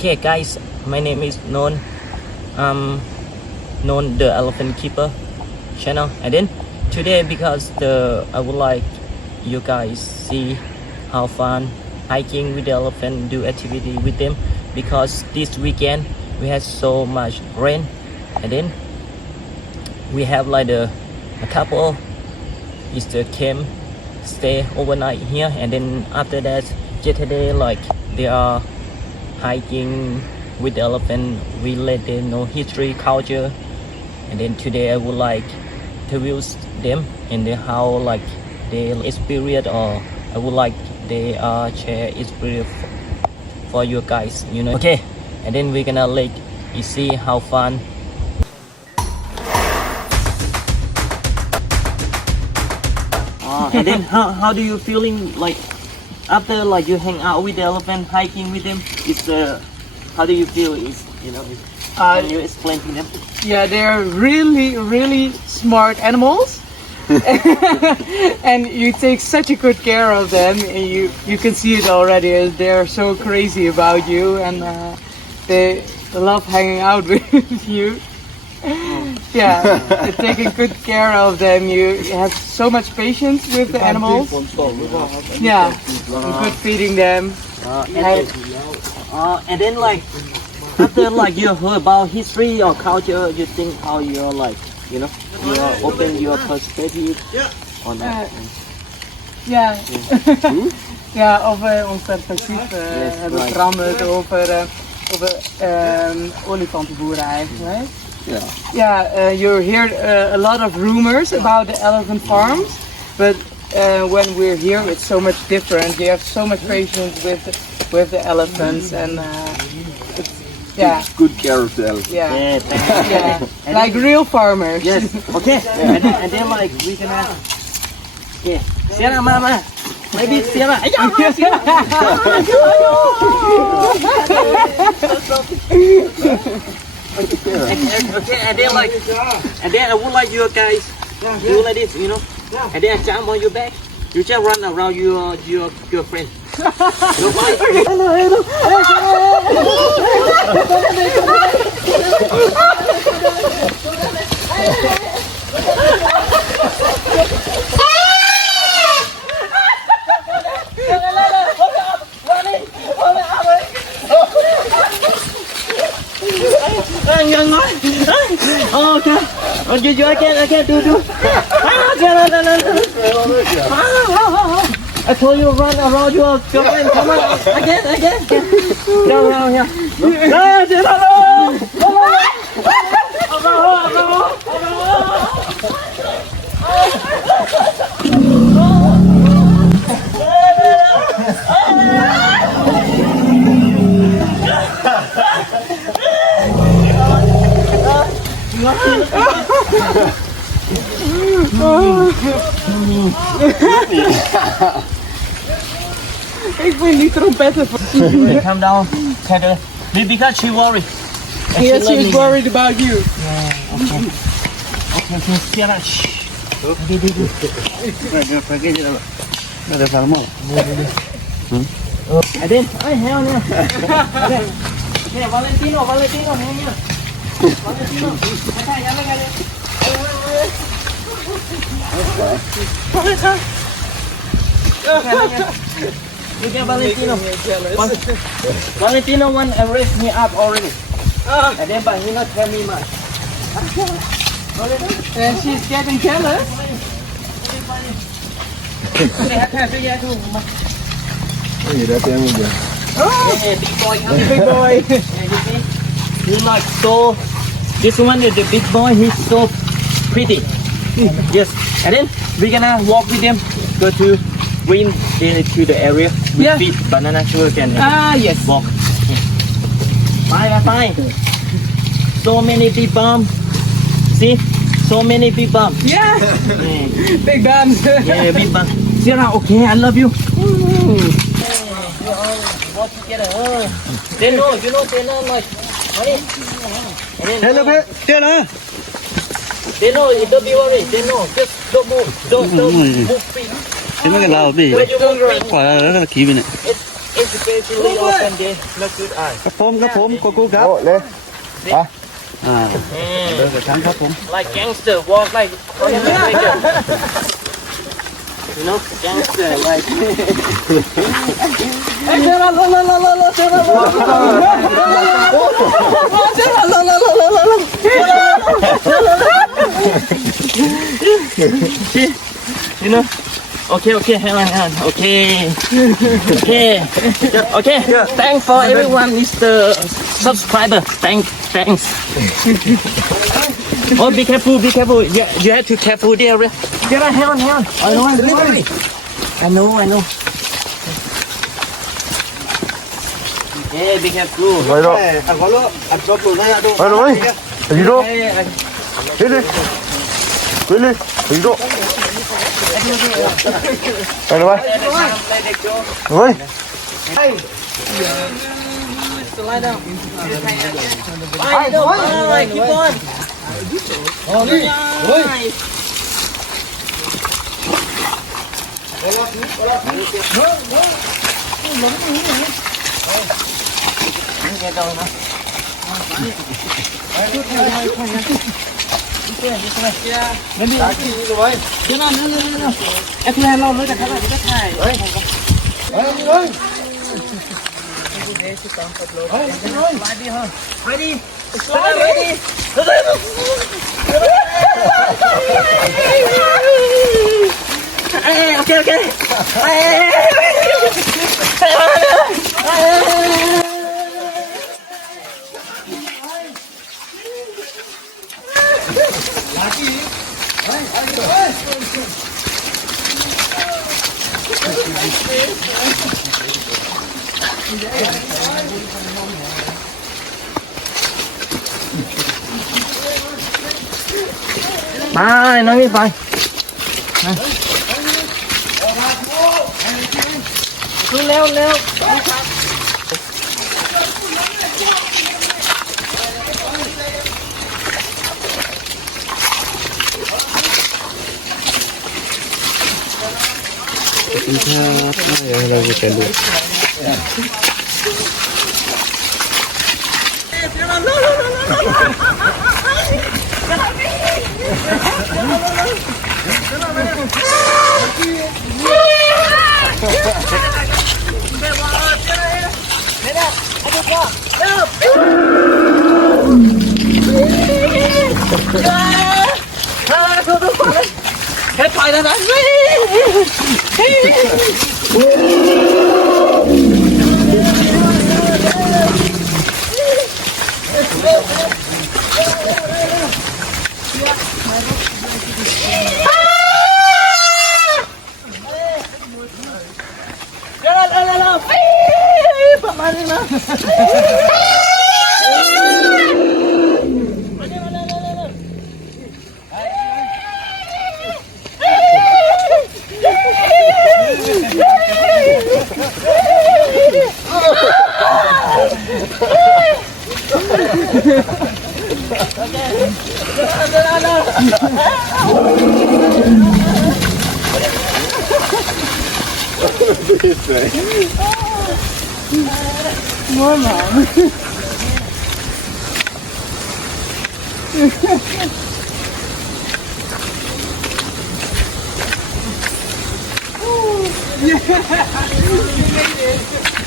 Okay, guys, my name is Non. Non the Elephant Keeper channel. And then today, because I would like you guys see how fun hiking with the elephant, do activity with them. Because this weekend we had so much rain, and then we have like a couple is the came stay overnight here, and then after that yesterday like they are hiking with the elephant. We let them know history, culture, and then today I would like to interview them and how like they experience, or I would like they share experience for you guys, you know. Okay, and then we're gonna let you see how fun. And then how do you feeling like after like you hang out with the elephant, hiking with them? It's how do you feel? Is can you explain to them? Yeah, they're really smart animals. And you take such a good care of them, and you can see it already. They're so crazy about you, and they love hanging out with you. Yeah, taking good care of them. You have so much patience with the animals. Yeah, good feeding them. And then like after like you heard about history or culture, you think how you're like you open your perspective on that. Ja, ja, over ons perspectief hebben we veranderd over olifantenboeren eigenlijk. Yeah, you hear a lot of rumors about the elephant farms, but when we're here, it's so much different. You have so much patience with the elephants, and good care of the elephant. Yeah, like real farmers. Yes. Okay. And then like we gonna Sierra mama. Maybe Sierra. Okay, and then I would like you guys do like this, and then I jump on your back. You just run around your girlfriend. Your wife. Okay. You again, do. I told you run around your girlfriend. Come on, again. Go around here. Ik vind die trompetten voor. Calm down, Heather. Because she worried. Yes, she's worried about you. Okay, Sierra. And then, hell no. Okay, Valentino, hang here. Valentino, you get Valentino. Valentino one raised me up already. And then but he not tell me much. And she's getting jealous. Yeah, big boy coming. Big boy. Yeah, you see? He's like so. This one is the big boy. He's so pretty. Yes. And then we're gonna walk with them. Go to green to the area. We feed banana sugar can Yes. walk. Bye. So many big bumps. See? So many big bumps. Yeah. Big bumps. Yeah, big bumps. Sierra, okay, I love you. You all walk together. They know, they know like. Hello, Taylor. They know, don't be worried. They know, just don't move. Don't move feet. Thế mới cái lao bì. Where you move feet. Quả là rất là kỳ bên này. especially elephant they look good eye ครับผมกูครับโอ้เลยเดินกับฉันครับผม like gangster walk like you know gangster like you know okay hang on okay thanks for everyone Mr. subscriber thanks oh be careful you have to careful there hang on I know yeah be careful rồi đó ăn có lúa ăn có lúa này đâu rồi rồi gì đó đi đi đó rồi rồi keep on Bye, nói bye. Leo. yang lagi kelu Hết phải rồi đó. More mom. Yeah. You made it.